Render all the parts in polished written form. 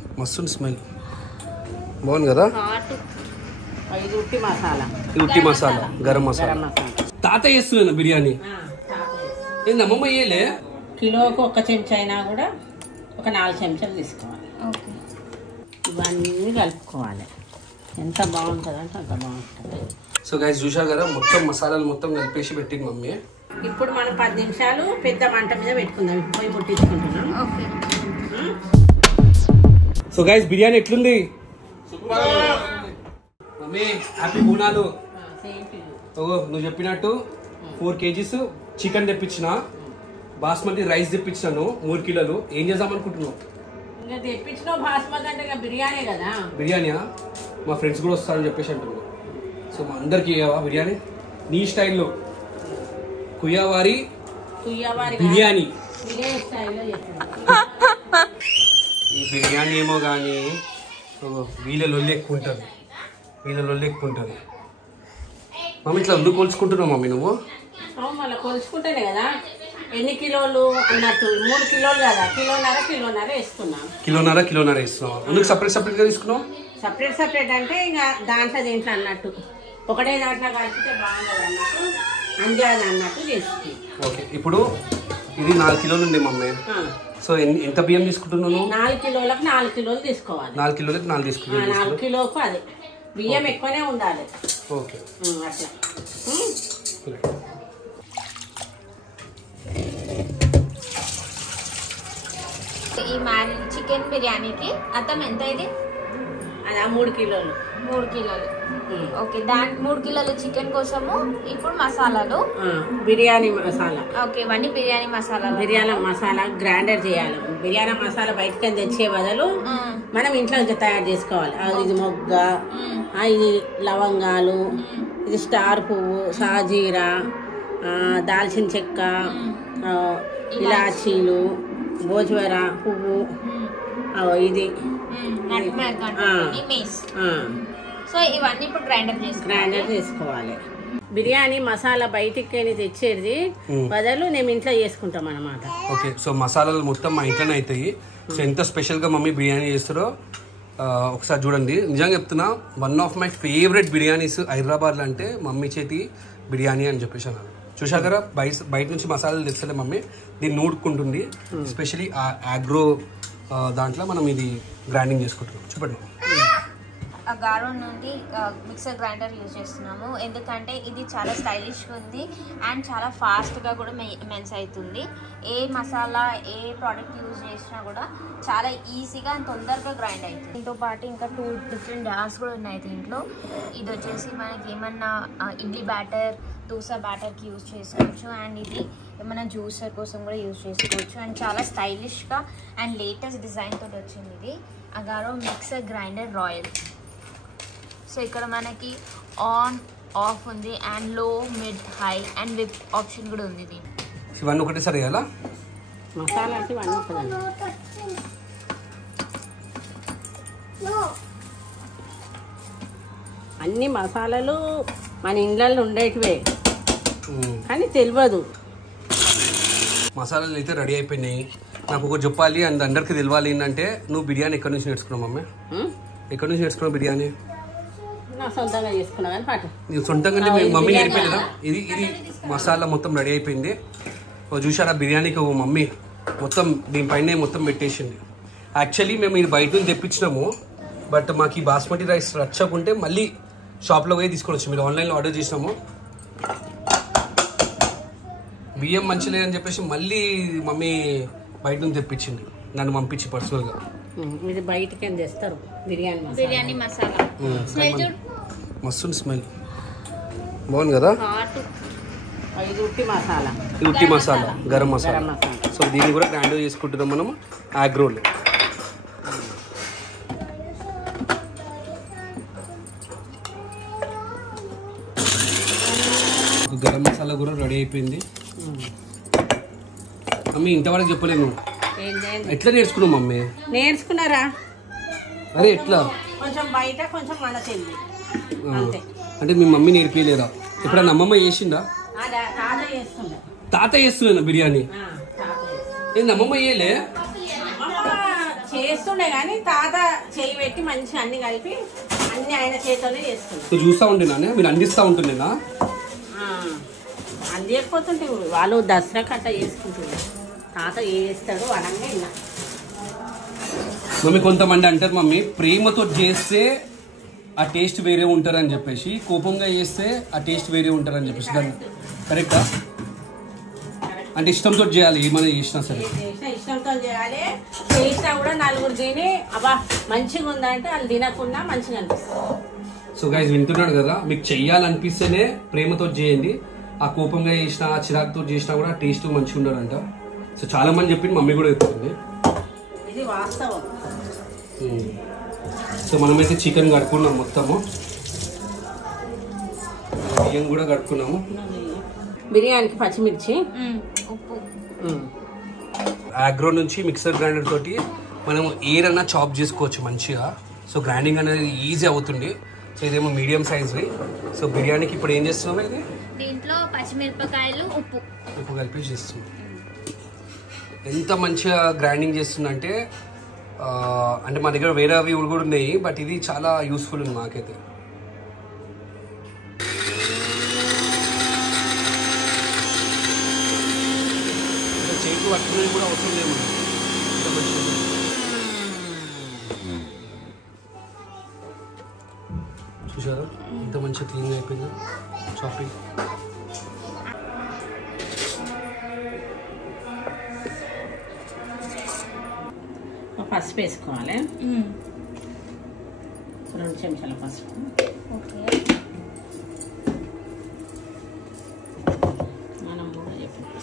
మస్తు స్మెల్ బాగుంది కదా. ఇది ఉట్టి మసాలా, ఉట్టి మసాలా, గరం మసాలా. తాత చేస్తున్నాను బిర్యానీ. ఏంది అమ్మమ్మ వేయలే? కిలోకి 1 చెంచా అయినా కూడా ఒక 4 చెంచాలు తీసుకోవాలి. ఇవన్నీ కలుపుకోవాలి. ఎంత బాగుంటుంది అంటే అంత బాగుంటుంది. సో గైస్ చూశారు కదా, మొత్తం మసాలాలు మొత్తం కలిపేసి పెట్టింది మమ్మీ. ఇప్పుడు మనం 10 నిమిషాలు పెద్ద మంట మీద పెట్టుకుందాం. పొయ్యి ముట్టించుకుంటున్నాం. సో గైస్ బిర్యానీ ఎట్లుంది మమ్మీ? హ్యాపీ బోనాలు. నువ్వు చెప్పినట్టు 4 kgs చికెన్ తెప్పించిన, బాస్మతి రైస్ తెప్పించాను 3 కిలోలు. ఏం చేద్దాం అనుకుంటున్నావు? ఇంకా తెప్పించినావు బాస్మతి అంటే ఇంకా బిర్యానీ కదా. బిర్యానీయా? మా ఫ్రెండ్స్ కూడా వస్తారని చెప్పేసి అంటున్నావు. సో మా అందరికి బిర్యానీ నీ స్టైల్లో, కుయ్యవారి బిర్యానీ. ఈ బిర్యానీ ఏమో కానీ వీళ్ళ లొల్లి ఎక్కువ ఉంటుంది, మమ్మీ. ఇట్లా ఎందుకు కొలుచుకుంటున్నావు మమ్మీ నువ్వు? మళ్ళీ కొలుచుకుంటేనే కదా ఎన్ని కిలోలు అన్నట్టు. 3 కిలోలు కదా, కిలోన్నర వేస్తున్నాం. కిలోన్నర వేస్తున్నావు. ఎందుకు సపరేట్ గా తీసుకున్నావు? సపరేట్ అంటే ఇంకా దీంట్లో అన్నట్టు ఒకటే దాంట్లో కలిపితే బాగుండదు అన్నట్టు, అంజాది అన్నట్టు చేస్తుంది. ఓకే, ఇప్పుడు ఇది 4 కిలోలు ఉంది మమ్మీ. సో ఎంత బియ్యం తీసుకుంటున్నాను? 4 కిలోలకు 4 కిలోలు తీసుకోవాలి. 4 కిలోలకు 4 తీసుకుంటాను. 4 కిలోకు అదే బియ్యం ఎక్కువనే ఉండాలి. ఓకే, అట్లా. ఈ చికెన్ బిర్యానీకి అర్థం ఎంత ఇది? అది 3 కిలోలు. 3 కిలోలు. ఓకే, 3 కిలోల చికెన్ కోసము ఇప్పుడు మసాలాలు, బిర్యానీ మసాలా. ఓకే, ఇవన్నీ బిర్యానీ మసాలా గ్రైండర్ చేయాలి. బిర్యానీ మసాలా బయటకి తెచ్చే బదులు మనం ఇంట్లో తయారు చేసుకోవాలి. ఇది మొగ్గ, ఇది లవంగాలు, ఇది స్టార్ పువ్వు, సాజీరా, దాల్చిన చెక్క, ఇలాచీలు, భోజ్వర పువ్వు, ఇది సో ఇవన్నీ ఇప్పుడు గ్రైండర్ చేసుకోవాలి. బిర్యానీ మసాలా బయటికి తెచ్చేది బదులు మేము ఇంట్లో చేసుకుంటాం అన్నమాట. ఓకే, సో మసాలాలు మొత్తం మా ఇంట్లోనే అవుతాయి. సో ఎంత స్పెషల్గా మమ్మీ బిర్యానీ చేస్తారో ఒకసారి చూడండి. నిజంగా చెప్తున్నా, one of my favourite biryanis హైదరాబాద్లో అంటే మమ్మీ చేతి బిర్యానీ అని చెప్పేసి అన్నారు. చూసా కదా, బయట నుంచి మసాలాలు తెచ్చలే మమ్మీ, దీన్ని నూడుకుంటుంది. ఎస్పెషలీ ఆగ్రో దాంట్లో మనం ఇది గ్రైండింగ్ చేసుకుంటున్నాం. చూపండి. గారో నుండి మిక్సర్ గ్రైండర్ యూజ్ చేస్తున్నాము, ఎందుకంటే ఇది చాలా స్టైలిష్గా ఉంది అండ్ చాలా ఫాస్ట్గా కూడా మెన్స్ అవుతుంది. ఏ మసాలా ఏ ప్రోడక్ట్ యూజ్ చేసినా కూడా చాలా ఈజీగా అండ్ తొందరగా గ్రైండ్ అవుతుంది. దీంతో పాటు ఇంకా 2 డిఫరెంట్ జార్స్ కూడా ఉన్నాయి దీంట్లో. ఇది వచ్చేసి మనకి ఏమన్నా ఇడ్లీ బ్యాటర్, దోసా బ్యాటర్కి యూజ్ చేసుకోవచ్చు, అండ్ ఇది ఏమైనా జ్యూసర్ కోసం కూడా యూజ్ చేసుకోవచ్చు. అండ్ చాలా స్టైలిష్గా అండ్ లేటెస్ట్ డిజైన్ తోటి వచ్చింది ఇది Agaro mixer grinder royal. So ఇక్కడ మనకి ఆన్ ఆఫ్ ఉంది అండ్ లో, mid, high and whip option కూడా ఉంది. ఇది ఇవన్నీ ఒకటేసారి వేయాలా? మసాలా అంటే ఇవన్నీ ఒకదాన్ని. అన్ని మసాలాలు మన ఇండ్లలో ఉండేటివే కానీ తెలియదు. మసాలాలు అయితే రెడీ అయిపోయినాయి. నాకు ఒకటి చెప్పాలి అండ్ అందరికి తెలియాలి ఏంటంటే, నువ్వు బిర్యానీ ఎక్కడి నుంచి నేర్చుకున్నావు మమ్మీ? ఎక్కడి నుంచి నేర్చుకున్నావు బిర్యానీ? సొంతంగా చేసుకున్నా కానీ పాటు సొంతంగా మమ్మీ నేర్పలేదా? ఇది మసాలా మొత్తం రెడీ అయిపోయింది. చూసారా బిర్యానీకి మమ్మీ మొత్తం దీనిపైన మొత్తం పెట్టేసింది. యాక్చువల్లీ మేము ఇది బయట నుంచి తెప్పించినాము, బట్ మాకు ఈ బాస్మతి రైస్ నచ్చకుంటే మళ్ళీ షాప్లో పోయి తీసుకొని వచ్చాము. మీరు ఆన్లైన్లో ఆర్డర్ చేసినాము, బియ్యం మంచి లేదని చెప్పేసి మళ్ళీ మమ్మీ బయట నుంచి తెప్పించింది, నన్ను పంపించి పర్సనల్గా. ఇది బయటకి తెస్తారు బిర్యానీ మసాలా. మస్తు స్మెల్ బాగుంది కదా. ఇది ఉట్టి మసాలా, గరం మసాలా. సో దీన్ని కూడా గ్రైండ్ చేసుకుంటున్నాం మనం ఆగ్రోలో. గరం మసాలా కూడా రెడీ అయిపోయింది. మమ్మీ ఇంతవరకు చెప్పలేదు, ఎట్లా నేర్చుకున్నావు మమ్మీ? నేర్చుకున్నారా? అరే ఎట్లా? కొంచెం బయట కొంచెం మన తెలివి. అంటే మీ మమ్మీ నేర్పియలేదా? ఎప్పుడన్నా అమ్మమ్మ చేసిందా? తాత చేస్తున్నా బిర్యానీ. ఏంది అమ్మమ్మ చేయలే? చేస్తుండే కానీ తాత చేయి పెట్టి మంచిగా అన్ని కలిపి అన్ని ఆయన చేతిలోనే చేస్తుండే. చూస్తూ ఉంటున్నా మీరు అందిస్తూ ఉంటుండేనా? అందియకపోతుంటే వాళ్ళు దసరా కట్ట చేసుకుంటుండే. తాత ఏ చేస్తాడు అనగా ఇలా. మమ్మీ కొంతమంది అంటారు మమ్మీ ప్రేమతో చేస్తే ఆ టేస్ట్ వేరే ఉంటారని చెప్పేసి, కోపంగా చేస్తే ఆ టేస్ట్ వేరే ఉంటారని చెప్పేసి. దాన్ని కరెక్టా? అంటే ఇష్టంతో చేయాలి ఏమైనా చేసినా సరే. ఇష్టంతో చేయాలి. చేసినా కూడా నలుగురు తిని అబ్బా మంచిగా ఉందంటే వాళ్ళు తినకుండా మంచిగా అనిపిస్తుంది. సో గైస్ వింటున్నాడు కదా, మీకు చెయ్యాలనిపిస్తేనే ప్రేమతో చేయండి. ఆ కోపంగా చేసినా ఆ చిరాకుతో చేసినా కూడా టేస్ట్ మంచిగా ఉండడంట. సో చాలా మంది చెప్పింది, మమ్మీ కూడా చెప్తుంది. ఇది వాస్తవం. సో మనమైతే చికెన్ కడుక్కున్నాం మొత్తము, బియ్యం కూడా కడుక్కున్నాము. బిర్యానీకి పచ్చిమిర్చి, ఉప్పు. ఆగ్రో నుంచి మిక్సర్ గ్రైండర్ తోటి మనం ఏదన్నా చాప్ చేసుకోవచ్చు మంచిగా. సో గ్రైండింగ్ అనేది ఈజీ అవుతుంది. సో ఇదేమో మీడియం సైజ్వి. సో బిర్యానీకి ఇప్పుడు ఏం చేస్తున్నాం? ఇది దీంట్లో పచ్చిమిరపకాయలు, ఉప్పు కలిపి చేస్తున్నాం. ఎంత మంచిగా గ్రైండింగ్ చేస్తుందంటే అంటే మా దగ్గర వేరే అవి కూడా ఉన్నాయి, బట్ ఇది చాలా యూస్ఫుల్ ఉంది మాకైతే. చేతి పట్టుకునేది కూడా అవసరం లేదు. చూసారా ఎంత మంచిగా క్లీన్ అయిపోయింది చాపింగ్. పసుపు వేసుకోవాలి. 2 చెంచాల పసుపు.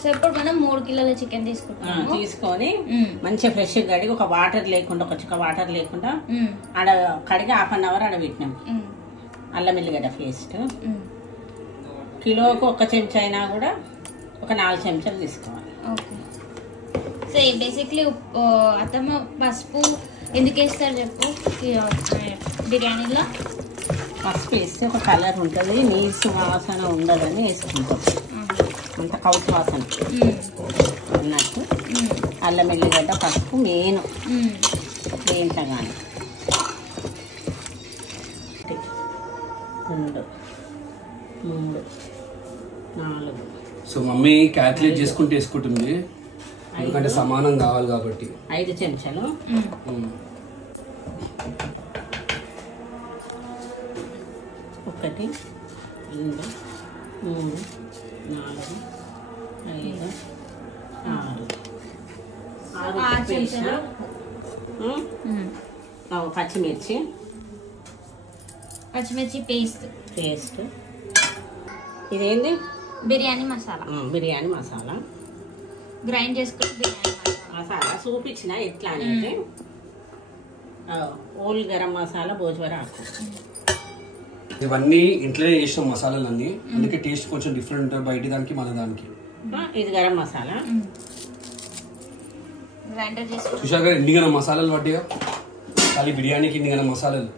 సో ఇప్పుడు మనం 3 కిలోల చికెన్ తీసుకొని మంచిగా ఫ్రెష్ కడిగి ఒక వాటర్ లేకుండా, ఒక చుక్క వాటర్ లేకుండా ఆడ కడిగి 1/2 అవర్ ఆడ పెట్టినాం. అల్లం ఎల్లిగడ్డ పేస్ట్ కిలోకి 1 చెంచా అయినా కూడా ఒక 4 చెంచాలు తీసుకోవాలి. ఓకే. సో బేసిక్లీ అత్తమ్మ పసుపు ఎందుకు వేస్తారు చెప్పు బిర్యానీలో? పసుపు వేస్తే ఒక కలర్ ఉంటుంది, నీసు వాసన ఉండదని వేసుకుంటాం. అంత కౌసు వాసన అన్నట్టు. అల్లం ఎల్లిగడ్డ పసుపు మెయిన్ దేంట్లో కానీ. 2 3 4. సో మమ్మీ క్యాల్కులేట్ చేసుకుంటూ వేసుకుంటుంది, ఎందుకంటే సమానం కావాలి కాబట్టి. 5 చెంచాలు. 1 2 3 4 5 6 చెంచాలు. పచ్చిమిర్చి పేస్ట్. ఇదేంది? బిర్యానీ మసాలా. బిర్యానీ మసాలా గ్రైండ్ చేసుకుని బిర్యానీ మసాలా చూపించిన ఎట్లా అనేది. ఓల్ గరం మసాలా, భోజ్వర ఆకు. ఇవన్నీ ఇంట్లోనే చేసిన మసాలాలన్నీ, అందుకే టేస్ట్ కొంచెం డిఫరెంట్ ఉంటుంది బయట దానికి మన దానికి. ఇది గరం మసాలా గ్రైండర్ చేసుకుని. చూసాక ఎన్ని గరం మసాలాలు పట్టిగా, ఖాళీ బిర్యానీకి ఇన్ని గరం మసాలాలు.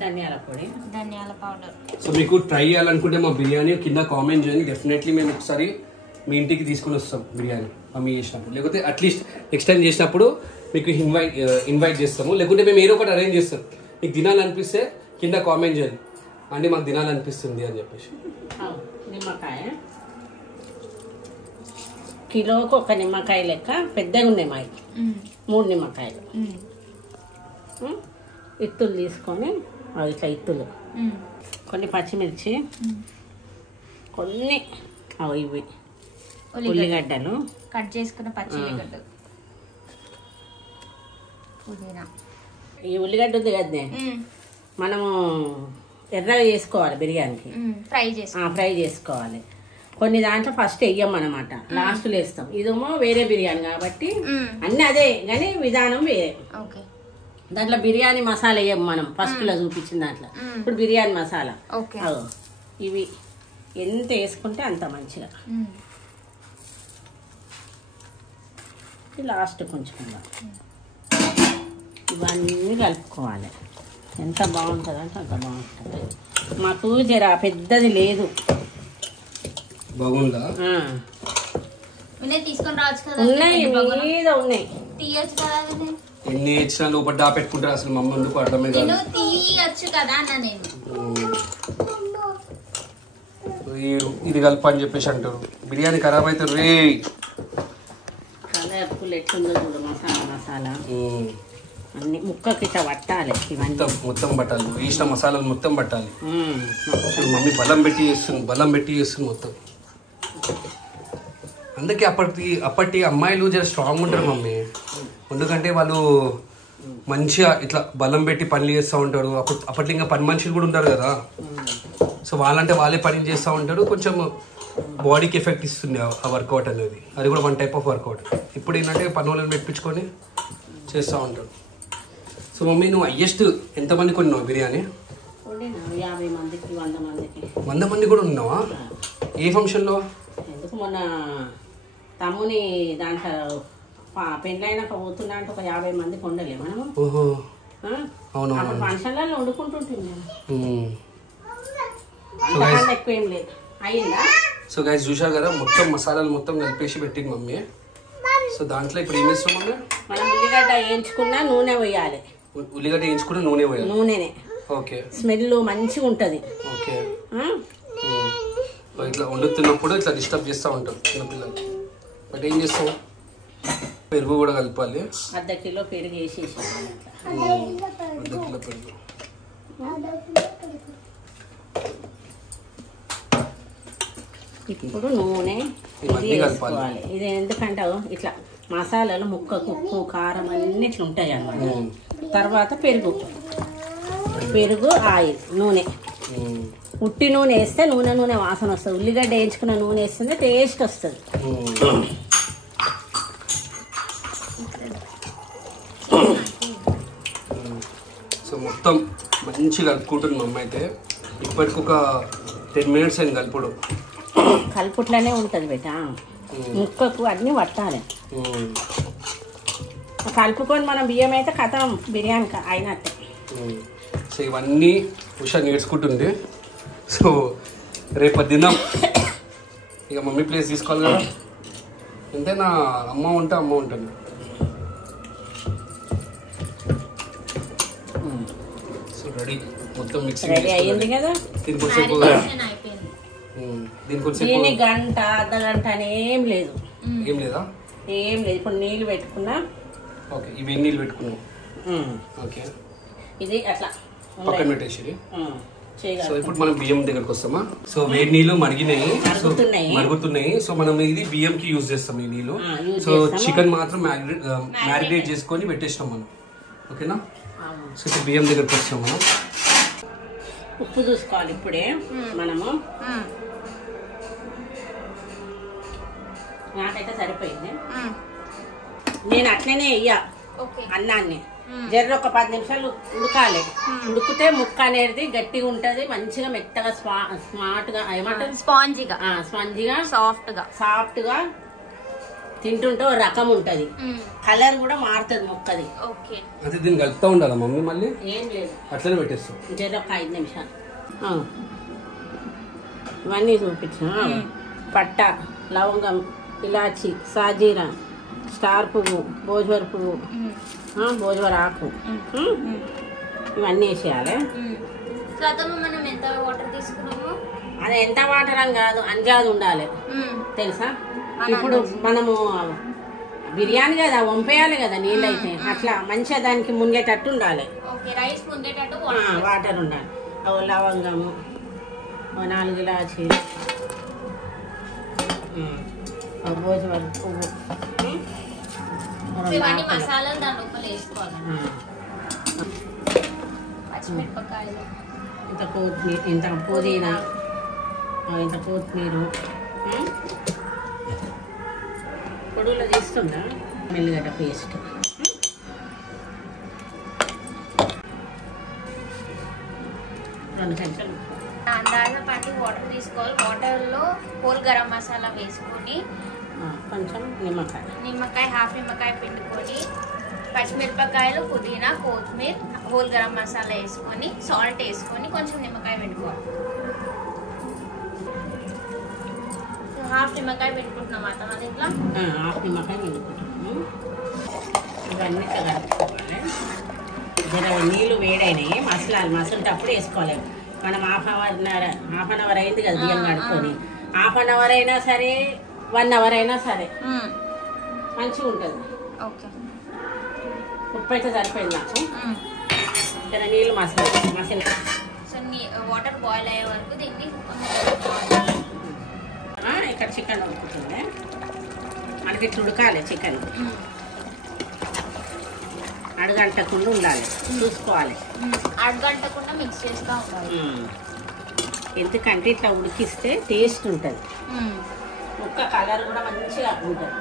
ధనియాల పొడి, ధనియాల పౌడర్. సో మీకు ట్రై చేయాలనుకుంటే మా బిర్యానీ కింద కామెంట్ చేయండి. డెఫినెట్లీ మేము ఒకసారి మీ ఇంటికి తీసుకుని వస్తాం బిర్యానీ మమ్మీ చేసినప్పుడు, లేకపోతే అట్లీస్ట్ నెక్స్ట్ టైం చేసినప్పుడు మీకు ఇన్వైట్ చేస్తాము. లేకుంటే మేము ఏదో ఒకటి అరేంజ్ చేస్తాం. మీకు తినాలనిపిస్తే కింద కామెంట్ చేయండి, అంటే మాకు తినాలనిపిస్తుంది అని చెప్పేసి. నిమ్మకాయ కిలోకి 1 నిమ్మకాయ లెక్క పెద్దగా ఉన్నాయి మావి. 3 నిమ్మకాయలు. ఇత్తులు తీసుకొని ఇట్లా ఇత్తులు, కొన్ని పచ్చిమిర్చి, కొన్ని ఇవి ఉల్లిగడ్డలు కట్ చేసుకున్న పచ్చి ఉల్లిగడ్డలు, పుదీనా. ఈ ఉల్లిగడ్డ ఉంది కదనే, మనము ఎర్రగా చేసుకోవాలి బిర్యానీకి. ఫ్రై చేసుకోవాలి. కొన్ని దాంట్లో ఫస్ట్ వేయం అన్నమాట, లాస్ట్లో వేస్తాం. ఇదేమో వేరే బిర్యానీ కాబట్టి అన్నీ అదే కానీ విధానం వేరే. దాంట్లో బిర్యానీ మసాలా వేయం మనం, ఫస్ట్లో చూపించిన దాంట్లో. ఇప్పుడు బిర్యానీ మసాలా ఇవి ఎంత వేసుకుంటే అంత మంచిగా. లాస్ట్ కొంచెం ఇవన్నీ కలుపుకోవాలి. ఎంత బాగుంటుంది అంటే అంత బాగుంటుంది. మాకు జర పెద్దది లేదు, బాగుందా? తీసుకొని రావచ్చు కదా. ఉన్నాయి మీద ఉన్నాయి. తీయచ్చు కదా. ఎన్ని ఇచ్చినా లోపల దాపెట్టుకుంటారు అసలు మమ్మీ ఎందుకు అర్థమే కాదు. తీయచ్చు కదా అన్న నేను. ఇది కలుపు అని చెప్పేసి అంటారు. బిర్యానీ ఖరాబ్ అవుతారు రే. కలర్ఫుల్ ఎట్లుందో చూడు మసాలా మసాలా అన్ని ముక్కకి ఇట్లా పట్టాలి. ఇవన్నీ మొత్తం పట్టాలి. వేసిన మసాలాలు మొత్తం పట్టాలి. మమ్మీ బలం పెట్టి చేస్తుంది మొత్తం. అందుకే అప్పటి అమ్మాయిలు జర స్ట్రాంగ్ ఉంటారు మమ్మీ. ఎందుకంటే వాళ్ళు మంచిగా ఇట్లా బలం పెట్టి పనులు చేస్తూ ఉంటారు. అప్పట్లో ఇంకా పని మనుషులు కూడా ఉంటారు కదా. సో వాళ్ళంటే వాళ్ళే పని చేస్తూ ఉంటారు. కొంచెం బాడీకి ఎఫెక్ట్ ఇస్తుంది ఆ వర్కౌట్ అనేది. అది కూడా వన్ టైప్ ఆఫ్ వర్కౌట్. ఇప్పుడు ఏంటంటే పని వాళ్ళని పెట్టించుకొని చేస్తూ ఉంటారు. సో మమ్మీ నువ్వు హైయెస్ట్ ఎంతమంది కొన్నావు బిర్యానీ? 50 మందికి 100 మందికి. 100 మంది కూడా ఉన్నావా? ఏ ఫంక్షన్లో? ఎందుకు మొన్న తమ్ముని దాంట్లో పెళ్ళైనాక పోతున్నా అంటే ఒక 50 మందికి ఉండలే మనము. ఓహో అవును. ఫంక్షన్లలో వండుకుంటుంటుంది. ఎక్కువ ఏం లేదు. అయ్యిందా? సో గైస్ చూశారు కదా మొత్తం మసాలాలు మొత్తం కలిపేసి పెట్టింది మమ్మీ. సో దాంట్లో ఇప్పుడు ఏం వేస్తాం మమ్మీ? మనం ఉల్లిగడ్డ వేయించుకున్నా నూనె వేయాలి. ఉల్లిగడ్డ వేయించుకున్నా నూనె వేయాలి. నూనెనే. ఓకే. స్మెల్ మంచిగా ఉంటుంది. ఓకే. ఇట్లా వండుతున్నప్పుడు ఇట్లా డిస్టర్బ్ చేస్తూ ఉంటాం చిన్నపిల్లలు. బట్ ఏం చేస్తాం? పెరుగు కూడా కలపాలి. ½ కిలో పెరుగు వేసేసి. ½ కిలో పెరుగు. ఇప్పుడు నూనె ఇది వేసుకోవాలి. ఇది ఎందుకంటే ఇట్లా మసాలాలు ముక్కకు ఉప్పు కారం అన్ని ఇట్లా ఉంటాయి అన్నమాట. తర్వాత పెరుగు ఆయిల్ నూనె. ఉట్టి నూనె వేస్తే నూనె వాసన వస్తుంది. ఉల్లిగడ్డ వేయించుకున్న నూనె వేస్తుంది టేస్ట్ వస్తుంది. సో మొత్తం మంచిగా కలుపుకుంటుంది మమ్మ అయితే. ఇప్పటికొక 10 minutes అయింది కలుపుడు. కలుపుట్లనే ఉంటుంది బేట. ముక్కకు అన్నీ పట్టాలి. కలుపుకొని మనం బియ్యం అయితే కథం బిర్యానీ అయినట్టే. సో ఇవన్నీ ఉషా నేర్చుకుంటుంది. సో రేపు దినం ఇక మమ్మీ ప్లేస్ తీసుకోవాలి కదా. ఎంతైనా అమ్మ ఉంటుంది. సో రెడీ మొత్తం మిక్సింగ్ రెడీ అయ్యింది కదా. దీనికి గంట అర్ధగంట అని ఏం లేదు. ఏం లేదా? ఏం లేదు. ఇప్పుడు నీళ్ళు పెట్టుకున్నా. ఓకే. ఇవి నీళ్ళు పెట్టుకున్నాం. ఓకే. ఇది అట్లా పక్కన పెట్టేసి. సో ఇప్పుడు మనం బియ్యం దగ్గరకు వస్తామా. సో వేడి నీళ్ళు మరుగుతున్నాయి. సో మనం ఇది బియ్యం కి యూజ్ చేస్తాం ఈ నీళ్ళు. సో చికెన్ మాత్రం మ్యారినేట్ చేసుకొని పెట్టేస్తాం మనం. ఓకేనా? సో ఇప్పుడు బియ్యం దగ్గరకు వస్తాం మనం. ఉప్పు చూసుకోవాలి ఇప్పుడే మనము. నాకైతే సరిపోయింది. నేను అట్లనే వెయ్యా అన్నాన్ని. జర్ర ఒక 10 నిమిషాలు ఉడకాలి. ఉడికితే ముక్క అనేది గట్టిగా ఉంటది. మంచిగా మెత్తగా స్మార్ట్ గా ఏమంటారు స్పాంజీగా సాఫ్ట్ గా తింటుంటే ఒక రకం ఉంటది. కలర్ కూడా మారుతుంది ముక్కది. అంటే దీన్ని కలుపుతా ఉండాలా మమ్మీ? మళ్ళీ ఏం లేదు, అట్లనే పెట్టేస్తాం. జర ఒక 5 నిమిషాలు. ఇవన్నీ చూపించా. పట్ట, లవంగం, ఇలాచి, సాజీరా, స్టార్ పువ్వు, భోజ్వర పువ్వు, భోజ్వర ఆకు, ఇవన్నీ వేసేయాలి. అది ఎంత వాటర్ అని కాదు, అంజాదు ఉండాలి తెలుసా. ఇప్పుడు మనము బిర్యానీ కదా వంపేయాలి కదా నీళ్ళు అయితే. అట్లా మంచిగా దానికి మునిగేటట్టు ఉండాలి. వాటర్ ఉండాలి. లవంగము, 4 ఇలాచి, భోజ్వర పువ్వు, ఇంత కొత్తిమీర, ఇంత పుదీనా, ఇంత కొత్తిమీర పొడుగులో తీస్తున్నా. మెల్లిగడ్డ పేస్ట్, అందాజ పాటి వాటర్ తీసుకోవాలి. వాటర్లో హోల్ గరం మసాలా వేసుకొని కొంచెం నిమ్మకాయ హాఫ్ నిమ్మకాయ పిండుకొని పచ్చిమిరపకాయలు, పుదీనా, కొత్తిమీర, హోల్ గరం మసాలా వేసుకొని సాల్ట్ వేసుకొని కొంచెం నిమ్మకాయ పిండుకోవాలి. హాఫ్ నిమ్మకాయ పిండుకుంటున్నాం అతను. అది ఇట్లా హాఫ్ నిమ్మకాయ పిండుకుంటున్నాము. ఇవన్నీ ఇట్లా కలుపుకోవాలి. జర నీళ్ళు వేడైనాయి, మసలేటప్పుడు వేసుకోవాలి. మనం హాఫ్ అన్ అవర్ అయింది కదా బియ్యం కడుక్కొని. హాఫ్ అన్ అవర్ అయినా సరే 1 అవర్ అయినా సరే మంచిగా ఉంటుంది. ఓకే, ఉప్పు అయితే సరిపోయింది నాకు. జర నీళ్ళు మసలు సో వాటర్ బాయిల్ అయ్యే వరకు దీన్ని ఇక్కడ చికెన్ ఉడుకుతుంది. మనకి ఉడకాలి చికెన్, అడుగంటకుండా ఉండాలి, చూసుకోవాలి. అడుగంటకుండా మిక్స్ చేస్తూ ఉండాలి. ఎందుకంటే ఇట్లా ఉడికిస్తే టేస్ట్ ఉంటుంది, ముక్క కలర్ కూడా మంచిగా ఉంటుంది.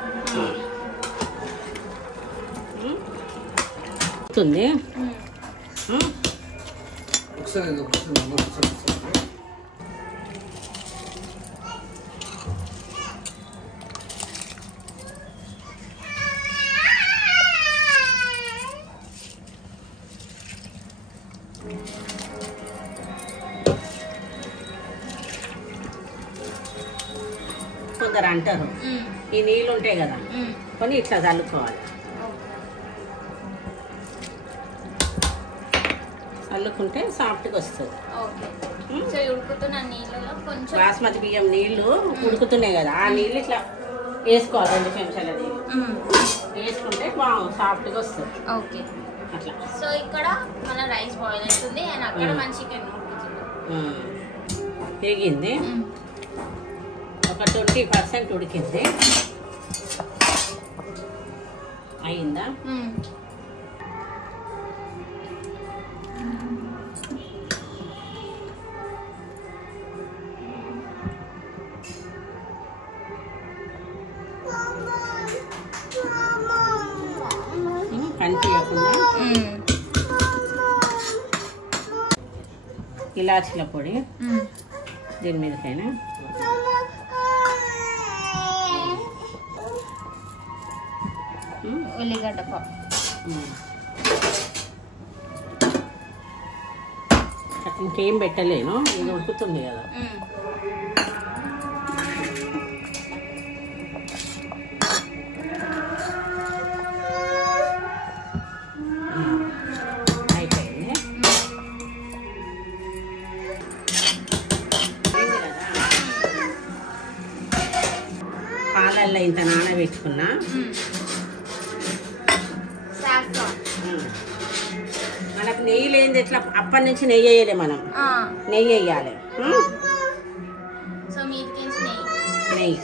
కొందరు అంటారు ఈ నీళ్ళు ఉంటాయి కదా కొన్ని ఇట్లా చల్లుకోవాలి. చల్లుకుంటే సాఫ్ట్గా వస్తుంది. బాస్మతి బియ్యం నీళ్ళు ఉడుకుతున్నాయి కదా, ఆ నీళ్ళు ఇట్లా వేసుకోవాలి. 2 చెంచాల నీళ్ళు వేసుకుంటే బాగుంది, సాఫ్ట్గా వస్తుంది. ఓకే, అట్లా. సో ఇక్కడ మన రైస్ బాయిల్ అవుతుంది అండ్ అక్కడ మన చికెన్ ఉడుకుతుంది. తెగింది, ఒక 20% ఉడికింది. అయిందా? కనిపించకుండా ఇలాచీల పొడి దీని మీదకైనా ఉల్లిగడ్డ పప్పు ఇంకేం పెట్టలేను, ఇది ఉడుకుతుంది కదా. అయిపోయింది. పాలల్లో ఇంత నానబెట్టుకున్నా. మనకు నెయ్యి లేనిది ఎట్లా, అప్పటి నుంచి నెయ్యి వేయలే మనం, నెయ్యి వేయాలి. సో నెయ్యి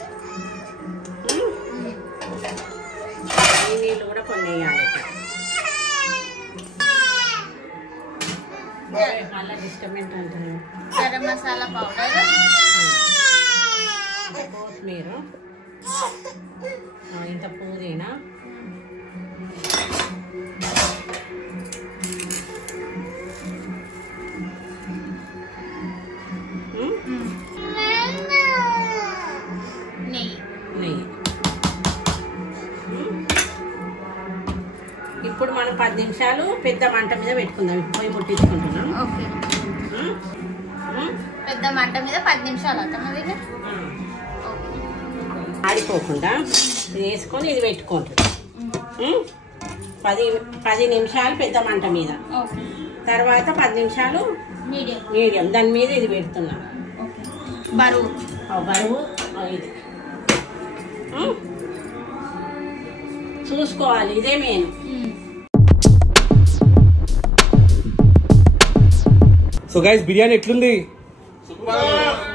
ఈ నీళ్ళు కూడా కొన్ని వేయాలి. మళ్ళీ డిస్టర్బెంట్ అంటారు. గరం మసాలా పౌడర్, కొత్తిమీర, ఇంత పుదీనా, నెయ్యి. ఇప్పుడు మనం 10 నిమిషాలు పెద్ద మంట మీద పెట్టుకుందాం. పొయ్యి ముట్టించుకుంటున్నాం. పెద్ద మంట మీద 10 నిమిషాలు ఆడిపోకుండా ఇది వేసుకొని ఇది పెట్టుకుంటుంది. 10 నిమిషాలు పెద్ద మంట మీద, తర్వాత 10 నిమిషాలు మీడియం, దాని మీద ఇది పెడుతున్నాం. బరువు ఇది చూసుకోవాలి, ఇదే మెయిన్. సో గైస్ బిర్యానీ ఎట్లుంది? సూపర్.